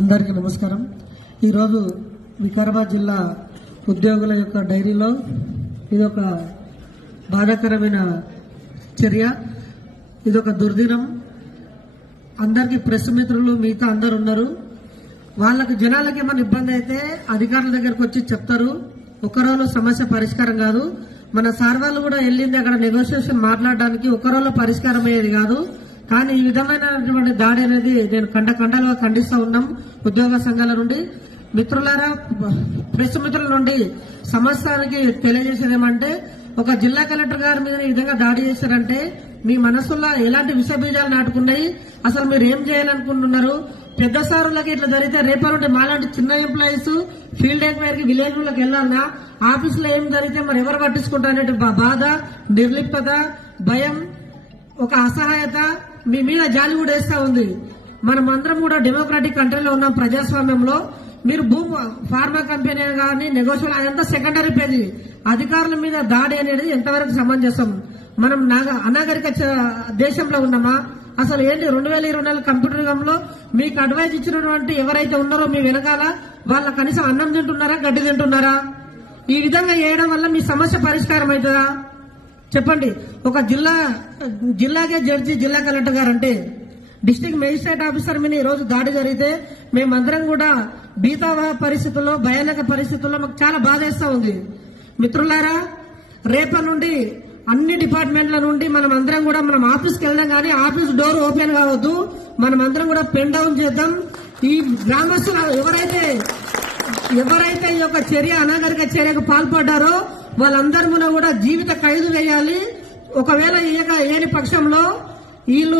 అందరికీ నమస్కారం. ఈరోజు వికారాబాద్ జిల్లా ఉద్యోగుల యొక్క డైరీలో ఇదొక బాధాకరమైన చర్య, ఇదొక దుర్దినం. అందరికీ ప్రెస్ మిత్రులు మిగతా అందరు ఉన్నారు. వాళ్ళకి జనాలకి ఏమైనా ఇబ్బంది అయితే అధికారుల దగ్గరకు వచ్చి చెప్తారు. ఒకరోజు సమస్య పరిష్కారం కాదు. మన సార్ వాళ్ళు కూడా వెళ్ళింది అక్కడ నెగోషియేషన్ మాట్లాడడానికి, ఒకరోజు పరిష్కారం అయ్యేది కాదు. కానీ ఈ విధమైనటువంటి దాడి అనేది నేను ఖండాలుగా ఖండిస్తూ ఉన్నాం. ఉద్యోగ సంఘాల నుండి మిత్రులారా, ప్రెస్ మిత్రుల నుండి సమస్యకి తెలియజేసేది ఏమంటే, ఒక జిల్లా కలెక్టర్ గారి మీద ఈ విధంగా దాడి చేశారంటే మీ మనసులో ఎలాంటి విష బీజాలు నాటుకున్నాయి? అసలు మీరు ఏం చేయాలనుకుంటున్నారు? పెద్ద సారులకి ఇట్లా జరిగితే రేపటి నుండి మాలాంటి చిన్న ఎంప్లాయీస్ ఫీల్డ్ ఎంక్వైరీకి విలేజ్లకు వెళ్లాలన్నా, ఆఫీసులో ఏం జరిగితే మరి ఎవరు పట్టించుకుంటారనే బాధ, నిర్లిప్తత, భయం, ఒక అసహాయత మీ మీద జాలి కూడా వేస్తా ఉంది. మనం అందరం కూడా డెమోక్రాటిక్ కంట్రీలో ఉన్నాం, ప్రజాస్వామ్యంలో. మీరు ఫార్మా కంపెనీ కానీ నెగోషియేషన్ అదంతా సెకండరీ పేజీ. అధికారుల మీద దాడి అనేది ఎంతవరకు సమంజసం? మనం అనాగరిక దేశంలో ఉన్నామా? అసలు ఏంటి 2024 కంప్యూటర్ యుగంలో మీకు అడ్వైజ్ ఇచ్చినటువంటి ఎవరైతే ఉన్నారో మీ వెనకాల, వాళ్ళ కనీసం అన్నం తింటున్నారా, గడ్డి తింటున్నారా? ఈ విధంగా చేయడం వల్ల మీ సమస్య పరిష్కారం అవుతుందా? చెప్పండి. ఒక జిల్లాకే జడ్జి జిల్లా కలెక్టర్ గారు అంటే, డిస్ట్రిక్ట్ మేజిస్ట్రేట్ ఆఫీసర్ మీద ఈ రోజు దాడి జరిగితే మేమందరం కూడా భీతావహ పరిస్థితుల్లో, భయానక పరిస్థితుల్లో మాకు చాలా బాధేస్తా ఉంది. మిత్రులారా, రేపటి నుండి అన్ని డిపార్ట్మెంట్ల నుండి మనం అందరం కూడా మనం ఆఫీస్కి వెళ్దాం, కానీ ఆఫీస్ డోర్ ఓపెన్ కావద్దు. మనం అందరం కూడా పెన్ డౌన్ చేద్దాం. ఈ గ్రామస్తులు ఎవరైతే ఈ యొక్క చర్య, అనాగరిక చర్యకు పాల్పడ్డారో వాళ్ళందరూ కూడా జీవిత ఖైదు వేయాలి. ఒకవేళ ఏని పక్షంలో వీళ్ళు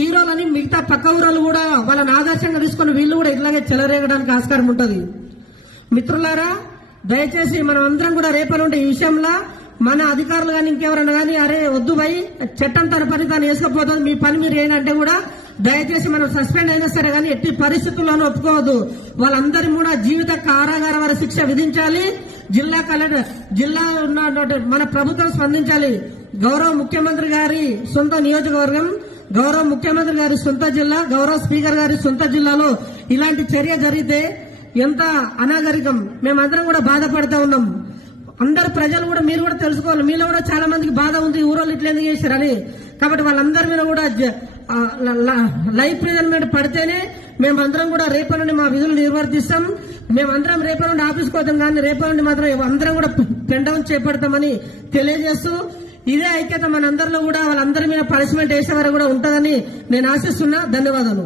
హీరోలని మిగతా పక్క ఊరోళ్ళు కూడా వాళ్ళని ఆదర్శంగా తీసుకుని వీళ్ళు కూడా ఇట్లాగే చెలరేగడానికి ఆస్కారం ఉంటుంది. మిత్రులారా, దయచేసి మనం అందరం కూడా రేపటి నుండి ఈ విషయంలో మన అధికారులు కానీ ఇంకెవరన్నా కానీ, అరే వద్దు భయ్, చట్టం తన పని తాను వేసుకపోతుంది, మీ పని మీరు ఏంటంటే కూడా దయచేసి మనం సస్పెండ్ అయినా సరే కానీ ఎట్టి పరిస్థితుల్లోనూ ఒప్పుకోవద్దు. వాళ్ళందరి కూడా జీవిత కారాగార వారి శిక్ష విధించాలి. జిల్లా కలెక్టర్, జిల్లా మన ప్రభుత్వం స్పందించాలి. గౌరవ ముఖ్యమంత్రి గారి సొంత నియోజకవర్గం, గౌరవ ముఖ్యమంత్రి గారి సొంత జిల్లా, గౌరవ స్పీకర్ గారి సొంత జిల్లాలో ఇలాంటి చర్య జరిగితే ఎంత అనాగరికం. మేమందరం కూడా బాధపడుతూ ఉన్నాం. అందరు ప్రజలు కూడా, మీరు కూడా తెలుసుకోవాలి, మీలో కూడా చాలా మందికి బాధ ఉంది, ఊరోళ్ళు ఇట్లా ఎందుకు చేశారని. కాబట్టి వాళ్ళందరి మీద కూడా లైఫ్ ప్రిజన్మెంట్ పడితేనే మేమందరం కూడా రేపటి నుండి మా విధులు నిర్వర్తిస్తాం. మేమందరం రేపటి నుండి ఆఫీస్కి పోతాం, కానీ రేపటి నుండి మాత్రం అందరం కూడా పెన్ డౌన్ చేపడతామని తెలియజేస్తూ, ఇదే ఐక్యత మనందరిలో కూడా వాళ్ళందరి మీద పనిష్మెంట్ వేసే వరకు కూడా ఉంటుందని నేను ఆశిస్తున్నా. ధన్యవాదాలు.